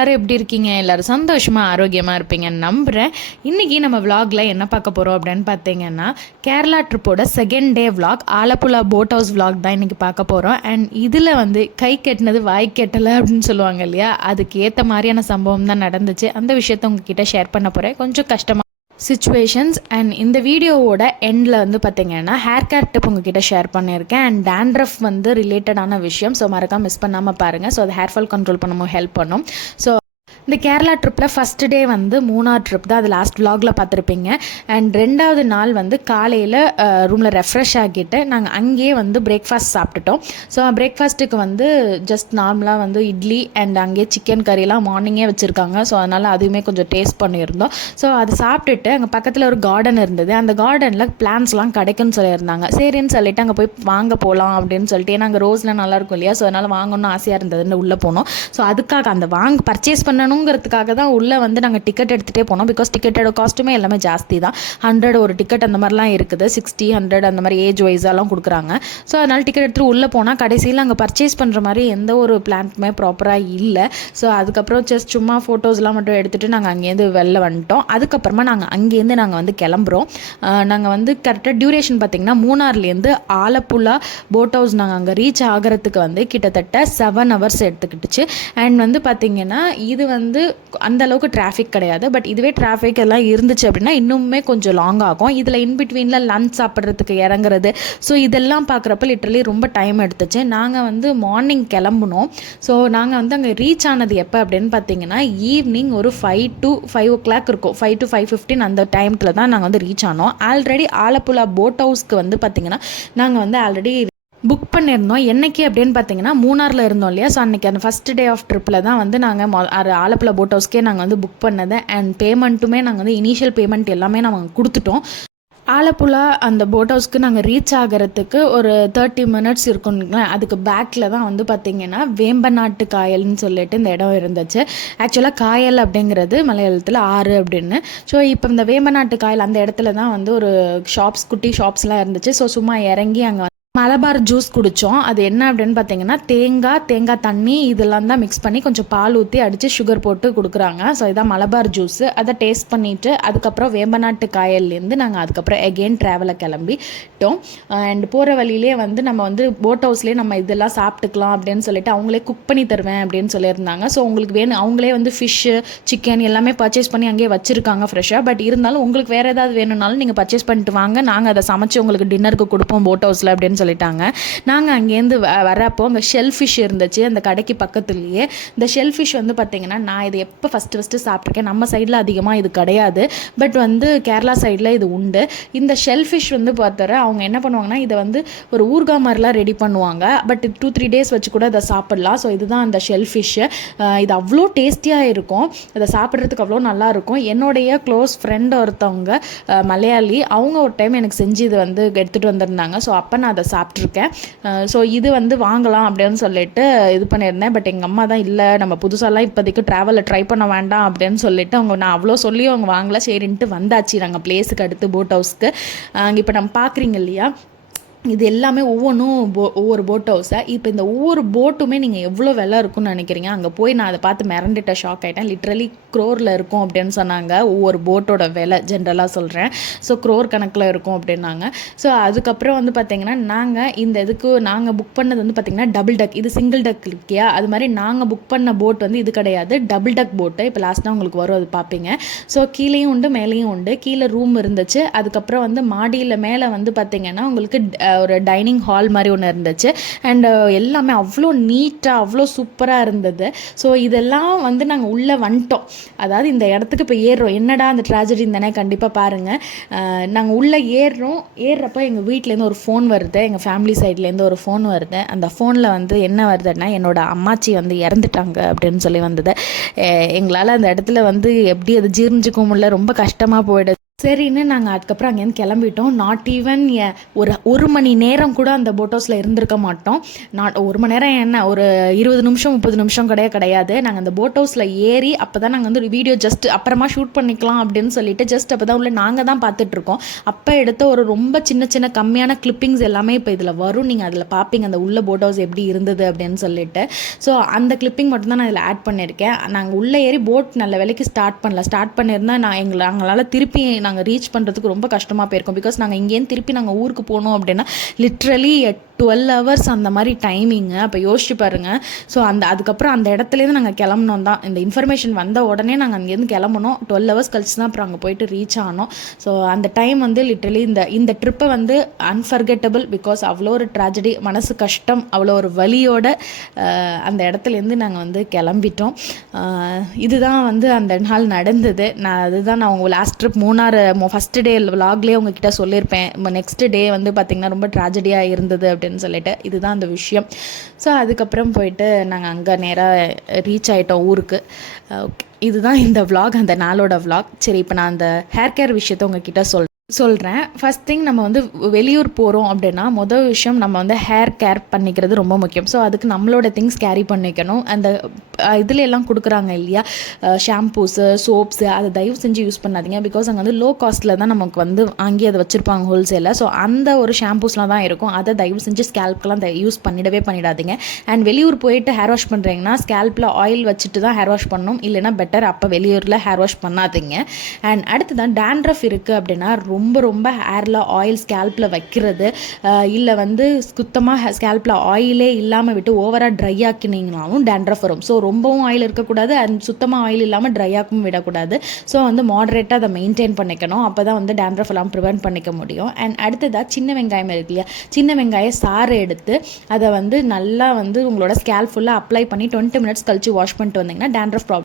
எல்லாரும் எப்படி இருக்கீங்க? எல்லாரும் சந்தோஷமா ஆரோக்கியமாக இருப்பீங்கன்னு நம்புகிறேன். இன்றைக்கி நம்ம விலாகில் என்ன பார்க்க போகிறோம் அப்படின்னு பார்த்தீங்கன்னா, கேரளா ட்ரிப்போட second day vlog, Alappuzha boat house vlog தான் இன்றைக்கி பார்க்க போகிறோம். அண்ட் இதில் வந்து கை கெட்டினது வாய் கெட்டலை அப்படின்னு சொல்லுவாங்க இல்லையா, அதுக்கு ஏற்ற மாதிரியான சம்பவம் தான் நடந்துச்சு. அந்த விஷயத்த உங்ககிட்ட ஷேர் பண்ண போகிறேன். கொஞ்சம் கஷ்டமாக சிச்சுவேஷன்ஸ். அண்ட் இந்த வீடியோவோட எண்டில் வந்து பார்த்திங்கன்னா ஹேர் கேர் டிப் உங்ககிட்ட ஷேர் பண்ணியிருக்கேன். அண்ட் டேண்ட்ரஃப் வந்து ரிலேட்டடான விஷயம். ஸோ மறக்காம மிஸ் பண்ணாமல் பாருங்கள். ஸோ அது ஹேர் ஃபால் கண்ட்ரோல் பண்ணும்போது ஹெல்ப் பண்ணும். ஸோ இந்த கேரளா ட்ரிப்பில் ஃபஸ்ட் டே வந்து மூணார் ட்ரிப் தான், அது லாஸ்ட் விலாகில் பார்த்துருப்பீங்க. அண்ட் ரெண்டாவது நாள் வந்து காலையில் ரூமில் ரெஃப்ரெஷ் ஆகிட்டு நாங்கள் அங்கேயே வந்து பிரேக்ஃபாஸ்ட் சாப்பிட்டுட்டோம். ஸோ பிரேக்ஃபாஸ்ட்டுக்கு வந்து ஜஸ்ட் நார்மலாக வந்து இட்லி அண்ட் அங்கேயே சிக்கன் கறியெல்லாம் மார்னிங்கே வச்சுருக்காங்க. ஸோ அதனால் அதுவுமே கொஞ்சம் டேஸ்ட் பண்ணியிருந்தோம். ஸோ அதை சாப்பிட்டுட்டு அங்கே பக்கத்தில் ஒரு கார்டன் இருந்தது. அந்த கார்டனில் பிளான்ஸ்லாம் கிடைக்குன்னு சொல்லியிருந்தாங்க. சரின்னு சொல்லிட்டு அங்கே போய் வாங்க போகலாம் அப்படின்னு சொல்லிட்டு, ஏன்னா அங்கே ரோஸ்லாம் நல்லாயிருக்கும் இல்லையா, ஸோ அதனால் வாங்கணும்னு ஆசையாக இருந்ததுன்னு உள்ளே போனோம். ஸோ அதுக்காக அந்த பர்ச்சேஸ் பண்ணணுங்கிறதுக்காக தான் உள்ளே வந்து நாங்கள் டிக்கெட் எடுத்துகிட்டே போனோம். பிகாஸ் டிக்கெட்டோட காஸ்ட்டுமே எல்லாமே ஜாஸ்தி தான். 100 ஒரு டிக்கெட் அந்த மாதிரிலாம் இருக்குது. 60, 100 அந்த மாதிரி ஏஜ் வைஸாலாம் கொடுக்குறாங்க. ஸோ அதனால் டிக்கெட் எடுத்துகிட்டு உள்ளே போனால் கடைசியில் அங்கே பர்ச்சேஸ் பண்ணுற மாதிரி எந்த ஒரு பிளான்ட்டுமே ப்ராப்பராக இல்லை. ஸோ அதுக்கப்புறம் ஜஸ்ட் சும்மா ஃபோட்டோஸ்லாம் மட்டும் எடுத்துகிட்டு நாங்கள் அங்கேருந்து வெளில வந்துட்டோம். அதுக்கப்புறமா நாங்கள் அங்கேருந்து நாங்கள் வந்து கிளம்புறோம். நாங்கள் வந்து கரெக்டாக டியூரேஷன் பார்த்திங்கன்னா மூணார்லேருந்து ஆலப்புழா போட் ஹவுஸ் நாங்கள் அங்கே ரீச் ஆகிறதுக்கு வந்து கிட்டத்தட்ட 7 hours எடுத்துக்கிட்டுச்சு. அண்ட் வந்து பார்த்திங்கன்னா இது வந்து அந்த அளவுக்கு டிராஃபிக் கிடையாது. பட் இதுவே டிராஃபிக் எல்லாம் இருந்துச்சு அப்படின்னா இன்னுமே கொஞ்சம் லாங் ஆகும். இதில் இன்பிட்வீனில் லஞ்ச் சாப்பிட்றதுக்கு இறங்குறது, ஸோ இதெல்லாம் பார்க்குறப்ப லிட்டரலி ரொம்ப டைம் எடுத்துச்சு. நாங்கள் வந்து மார்னிங் கிளம்புனோம். ஸோ நாங்கள் வந்து அங்கே ரீச் ஆனது எப்போ அப்படின்னு பார்த்தீங்கன்னா ஈவினிங் ஒரு 5 to 5 o'clock இருக்கும். 5 to 5:15 அந்த டைமில் தான் நாங்கள் வந்து ரீச் ஆனோம். ஆல்ரெடி ஆலப்புழா போட் ஹவுஸ்க்கு வந்து பார்த்திங்கன்னா நாங்கள் வந்து ஆல்ரெடி புக் பண்ணியிருந்தோம். என்றைக்கு அப்படின்னு பார்த்தீங்கன்னா மூணாரில் இருந்தோம் இல்லையா, ஸோ அன்றைக்கி அந்த ஃபஸ்ட் டே ஆஃப் ட்ரிப்பில் தான் வந்து நாங்கள் ஆலப்புழா போட் ஹவுஸ்க்கே நாங்கள் வந்து புக் பண்ணது. அண்ட் பேமெண்ட்டுமே நாங்கள் வந்து இனிஷியல் பேமெண்ட் எல்லாமே நாங்கள் கொடுத்துட்டோம். ஆலப்புழா அந்த போட் ஹவுஸ்க்கு நாங்கள் ரீச் ஆகிறதுக்கு ஒரு 30 minutes இருக்குங்களேன். அதுக்கு பேக்கில் தான் வந்து பார்த்திங்கன்னா வேம்பநாட்டு காயல்னு சொல்லிட்டு இந்த இடம் இருந்துச்சு. ஆக்சுவலாக காயல் அப்படிங்கிறது மலையாளத்தில் ஆறு அப்படின்னு. ஸோ இப்போ இந்த வேம்பநாட்டு காயல் அந்த இடத்துல தான் வந்து ஒரு குட்டி ஷாப்ஸ்லாம் இருந்துச்சு. ஸோ சும்மா இறங்கி அங்கே மலபார் ஜூஸ் குடித்தோம். அது என்ன அப்படின்னு பார்த்தீங்கன்னா தேங்காய் தண்ணி இதெல்லாம் தான் மிக்ஸ் பண்ணி கொஞ்சம் பால் ஊற்றி அடித்து சுகர் போட்டு கொடுக்குறாங்க. ஸோ இதான் மலபார் ஜூஸு. அதை டேஸ்ட் பண்ணிவிட்டு அதுக்கப்புறம் வேம்பநாட்டு காயல்லேருந்து நாங்கள் அதுக்கப்புறம் எகெயின் ட்ராவலை கிளம்பிட்டோம். அண்ட் போகிற வழியிலே வந்து நம்ம வந்து போட் ஹவுஸ்லேயே நம்ம இதெல்லாம் சாப்பிட்டுக்கலாம் அப்படின்னு சொல்லிட்டு அவங்களே குக் பண்ணி தருவேன் அப்படின்னு சொல்லியிருந்தாங்க. ஸோ உங்களுக்கு வேணும், அவங்களே வந்து ஃபிஷ்ஷு சிக்கன் எல்லாமே பர்ச்சேஸ் பண்ணி அங்கேயே வச்சுருக்காங்க ஃப்ரெஷ்ஷாக. பட் இருந்தாலும் உங்களுக்கு வேறு ஏதாவது வேணும்னாலும் நீங்கள் பர்ச்சேஸ் பண்ணிட்டு வாங்க, நாங்கள் அதை சமைச்சு உங்களுக்கு டின்னருக்கு கொடுப்போம் போட் ஹவுஸில் அப்படின்னு சொல்லிட்டாங்க. நாங்கள் அங்கேருந்து வரப்போ அங்கே ஷெல் ஃபிஷ் இருந்துச்சு அந்த கடைக்கு பக்கத்துலேயே. இந்த ஷெல் ஃபிஷ் வந்து பார்த்திங்கன்னா நான் இது எப்போ ஃபஸ்ட்டு சாப்பிட்ருக்கேன். நம்ம சைடில் அதிகமாக இது கிடையாது, பட் வந்து கேரளா சைடில் இது உண்டு. இந்த ஷெல் ஃபிஷ் வந்து பார்த்தர அவங்க என்ன பண்ணுவாங்கன்னா இதை வந்து ஒரு ஊறுகாய் மாதிரிலாம் ரெடி பண்ணுவாங்க. பட் 2-3 days வச்சு கூட அதை சாப்பிட்லாம். ஸோ இதுதான் அந்த ஷெல் ஃபிஷ்ஷு. இது அவ்வளோ டேஸ்டியாக இருக்கும். அதை சாப்பிட்றதுக்கு அவ்வளோ நல்லாயிருக்கும். என்னுடைய க்ளோஸ் ஃப்ரெண்ட் ஒருத்தவங்க மலையாளி, அவங்க ஒரு டைம் எனக்கு செஞ்சு இது வந்து எடுத்துகிட்டு வந்திருந்தாங்க. ஸோ அப்போ நான் அதை சாப்பிட்ருக்கேன். ஸோ இது வந்து வாங்கலாம் அப்படின்னு சொல்லிட்டு இது பண்ணியிருந்தேன். பட் எங்கள் அம்மா தான் இல்லை, நம்ம புதுசாலாம் இப்போதைக்கு ட்ராவலில் ட்ரை பண்ண வேண்டாம் அப்படின்னு சொல்லிட்டு நான் அவ்வளோ சொல்லி அவங்க வாங்கலாம். சரின்ட்டு வந்தாச்சு நாங்கள் பிளேஸுக்கு அடுத்து போட் ஹவுஸ்க்கு. அங்கே இப்போ நம்ம பார்க்குறீங்க இல்லையா, இது எல்லாமே ஒவ்வொரு போட் ஹவுஸை. இப்போ இந்த ஒவ்வொரு போட்டுமே நீங்கள் எவ்வளோ விலை இருக்குன்னு நினைக்கிறீங்க? அங்கே போய் நான் அதை பார்த்து மிரண்டுட்ட ஷாக் ஆகிட்டேன். லிட்ரலி க்ரோரில் இருக்கும் அப்படின்னு சொன்னாங்க. ஒவ்வொரு போட்டோட விலை ஜென்ரலாக சொல்கிறேன். ஸோ க்ரோர் கணக்கில் இருக்கும் அப்படின்னாங்க. ஸோ அதுக்கப்புறம் வந்து பார்த்திங்கன்னா நாங்கள் இந்த இதுக்கு நாங்கள் புக் பண்ணது வந்து பார்த்திங்கன்னா டபுள் டக். இது சிங்கிள் டக் இருக்கியா, அது மாதிரி நாங்கள் புக் பண்ண போட் வந்து இது கிடையாது, டபுள் டக் போட்டு. இப்போ லாஸ்ட்டாக உங்களுக்கு வரும், அது பார்ப்பீங்க. ஸோ கீழேயும் உண்டு மேலேயும் உண்டு. கீழே ரூம் இருந்துச்சு. அதுக்கப்புறம் வந்து மாடியில் மேலே வந்து பார்த்திங்கன்னா உங்களுக்கு ஒரு டைனிங் ஹால் மாதிரி ஒன்று இருந்துச்சு. அண்ட் எல்லாமே அவ்வளோ நீட்டாக அவ்வளோ சூப்பராக இருந்தது. ஸோ இதெல்லாம் வந்து நாங்கள் உள்ளே வந்துட்டோம். அதாவது இந்த இடத்துக்கு இப்போ ஏறுறோம். என்னடா அந்த ட்ராஜடி தானே, கண்டிப்பாக பாருங்கள். நாங்கள் உள்ளே ஏறுறப்போ எங்கள் வீட்டிலேருந்து ஒரு ஃபோன் வருது, எங்கள் ஃபேமிலி சைட்லேருந்து ஒரு ஃபோன் வருது. அந்த ஃபோனில் வந்து என்ன வருதுன்னா என்னோடய அம்மாச்சி வந்து இறந்துட்டாங்க அப்படின்னு சொல்லி வந்தது. எங்களால் அந்த இடத்துல வந்து எப்படி அது ஜீர்ணிச்சிக்க முடியல, ரொம்ப கஷ்டமாக போயிடுது. சரின்னு நாங்கள் அதுக்கப்புறம் அங்கேருந்து கிளம்பிட்டோம். நாட் ஈவன் ஒரு மணி நேரம் கூட அந்த போட் ஹவுஸில் இருந்திருக்க மாட்டோம். ஒரு மணி நேரம் என்ன, ஒரு 20 நிமிஷம் 30 நிமிஷம் கிடையாது. நாங்கள் அந்த போட் ஹவுஸில் ஏறி அப்போ தான் நாங்கள் வந்து ஒரு வீடியோ ஜஸ்ட் அப்புறமா ஷூட் பண்ணிக்கலாம் அப்படின்னு சொல்லிட்டு ஜஸ்ட் அப்போ தான் உள்ள நாங்கள் தான் பார்த்துட்ருக்கோம். அப்போ எடுத்த ஒரு ரொம்ப சின்ன சின்ன கம்மியான கிளிப்பிங்ஸ் எல்லாமே இப்போ இதில் வரும். நீங்கள் அதில் பார்ப்பீங்க அந்த உள்ள போட் ஹவுஸ் எப்படி இருந்தது அப்படின்னு சொல்லிட்டு. ஸோ அந்த கிளிப்பிங் மட்டும்தான் நான் இதில் ஆட் பண்ணியிருக்கேன். நாங்கள் உள்ளே ஏறி போட் நல்ல வேலைக்கு ஸ்டார்ட் பண்ணியிருந்தால் நாங்களால் திருப்பி நாங்கள் ரீச் பண்ணுறதுக்கு ரொம்ப கஷ்டமாக போயிருக்கோம். பிகாஸ் நாங்கள் இங்கேருந்து திருப்பி நாங்கள் ஊருக்கு போனோம் அப்படின்னா லிட்ரலி 12 ஹவர்ஸ் அந்த மாதிரி டைமிங்கு. அப்போ யோசிச்சு பாருங்கள். ஸோ அதுக்கப்புறம் அந்த இடத்துலேருந்து நாங்கள் கிளம்புனோம் தான். இந்த இன்ஃபர்மேஷன் வந்த உடனே நாங்கள் அங்கேருந்து கிளம்புனோம். 12 ஹவர்ஸ் கழிச்சு தான் அப்புறம் அங்கே போயிட்டு ரீச் ஆனோம். ஸோ அந்த டைம் வந்து லிட்ரலி இந்த ட்ரிப்பை வந்து அன்ஃபர்கெட்டபிள். பிகாஸ் அவ்வளோ ஒரு ட்ராஜடி, மனசு கஷ்டம், அவ்வளோ ஒரு வலியோட அந்த இடத்துலேருந்து நாங்கள் வந்து கிளம்பிட்டோம். இதுதான் வந்து அந்த நாள் நடந்தது. அதுதான் நான் உங்கள் last trip Munnar first day விலாக்லேயே உங்ககிட்ட சொல்லியிருப்பேன். நெக்ஸ்ட் டே வந்து பார்த்திங்கன்னா ரொம்ப ட்ராஜடியாக இருந்தது அப்படின்னு சொல்லிட்டு. இதுதான் அந்த விஷயம். ஸோ அதுக்கப்புறம் போயிட்டு நாங்கள் அங்கே நேராக ரீச் ஆகிட்டோம் ஊருக்கு. ஓகே, இதுதான் இந்த விலாக், அந்த நாளோட விலாக். சரி, இப்போ நான் அந்த ஹேர் கேர் விஷயத்தை உங்ககிட்ட சொல்கிறேன். ஃபஸ்ட் திங், நம்ம வந்து வெளியூர் போகிறோம் அப்படின்னா மொதல் விஷயம் நம்ம வந்து ஹேர் கேர் பண்ணிக்கிறது ரொம்ப முக்கியம். ஸோ அதுக்கு நம்மளோட திங்ஸ் கேரி பண்ணிக்கணும். அந்த இதில் எல்லாம் கொடுக்குறாங்க இல்லையா, ஷாம்பூஸு, சோப்ஸு, அதை தயவு செஞ்சு யூஸ் பண்ணாதீங்க. பிகாஸ் அங்கே வந்து லோ காஸ்ட்டில் தான் நமக்கு வந்து வாங்கி அதை வச்சுருப்பாங்க ஹோல்சேலில். ஸோ அந்த ஒரு ஷாம்பூஸ்லாம் தான் இருக்கும். அதை தயவு செஞ்சு ஸ்கேல்ப்லாம் யூஸ் பண்ணிடாதீங்க. அண்ட் வெளியூர் போயிட்டு ஹேர் வாஷ் பண்ணுறீங்கன்னா ஸ்கேல்பில் ஆயில் வச்சுட்டு தான் ஹேர் வாஷ் பண்ணணும். இல்லைனா பெட்டர் அப்போ வெளியூரில் ஹேர் வாஷ் பண்ணாதீங்க. அண்ட் அடுத்து தான் டேண்ட்ரஃப் இருக்குது அப்படின்னா ரொம்ப ரொம்ப ஹேரில் ஆயில் ஸ்கேல்பில் வைக்கிறது, இல்லை வந்து சுத்தமாக ஸ்கேல்பில் ஆயிலே இல்லாமல் விட்டு ஓவராக ட்ரை ஆக்கினீங்கனாலும் டேண்ட்ரஃப் வரும். ஸோ ரொம்பவும் ஆயில் இருக்கக்கூடாது, அண்ட் சுத்தமாக ஆயில் இல்லாமல் ட்ரை ஆக்கும் விடக்கூடாது. ஸோ வந்து மாடரேட்டாக அதை மெயின்டைன் பண்ணிக்கணும். அப்போ தான் வந்து டேண்ட்ரஃப் எல்லாம் ப்ரிவென்ட் பண்ணிக்க முடியும். அண்ட் அடுத்ததாக சின்ன வெங்காயம் இருக்கு இல்லையா, சின்ன வெங்காய சாறு எடுத்து அதை வந்து நல்லா வந்து உங்களோட ஸ்கேல்ப் ஃபுல்லாக அப்ளை பண்ணி 20 மினிட்ஸ் கழிச்சு வாஷ் பண்ணிட்டு வந்தீங்கன்னா டேண்ட்ரஃப் ப்ராப்ளம்